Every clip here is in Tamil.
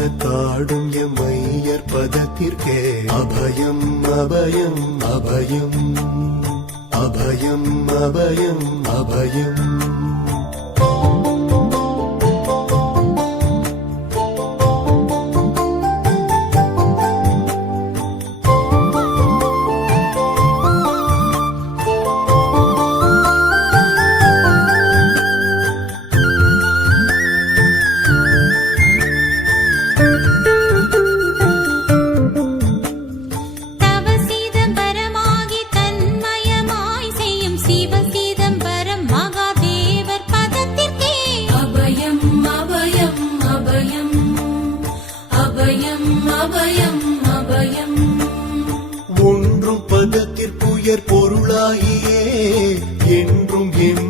அம்பலத்தாடும் எம்மையர் பதத்திற்கே. அபயம் அபயம் அபயம். அபயம் அபயம் அபயம். என்றும் பதத்திற்குயர் பொருளாகியே என்றும் என்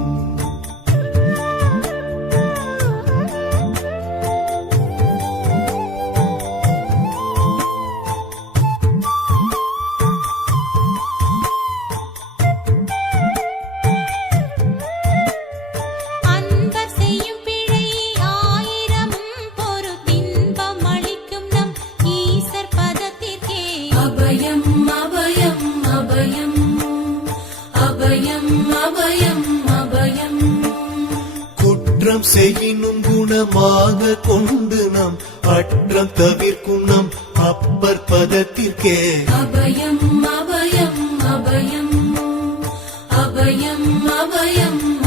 அபயம் அபயம் அபயம். குற்றம் செய்யினும் குணமாக கொண்டு நம் அற்றம் தவிர்க்கும் நம் அப்பர் பதத்திற்கே. அபயம் அபயம் அபயம். அபயம் அபயம்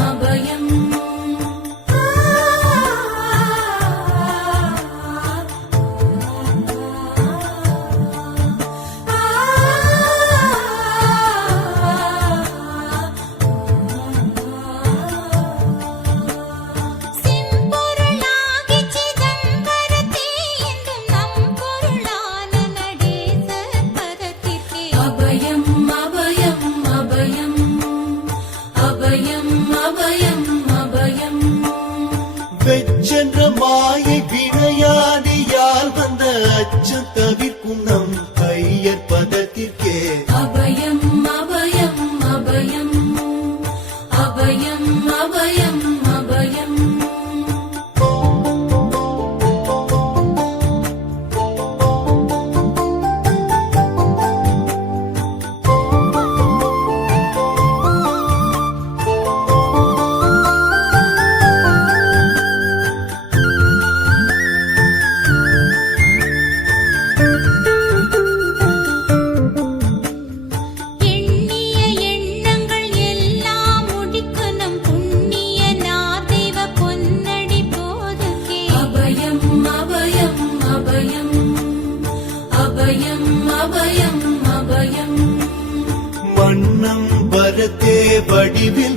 வெச்சென்ற மாயை வினையாடியால் வந்த அச்சம் தவிர்க்கும் மனத்தே வடிவில்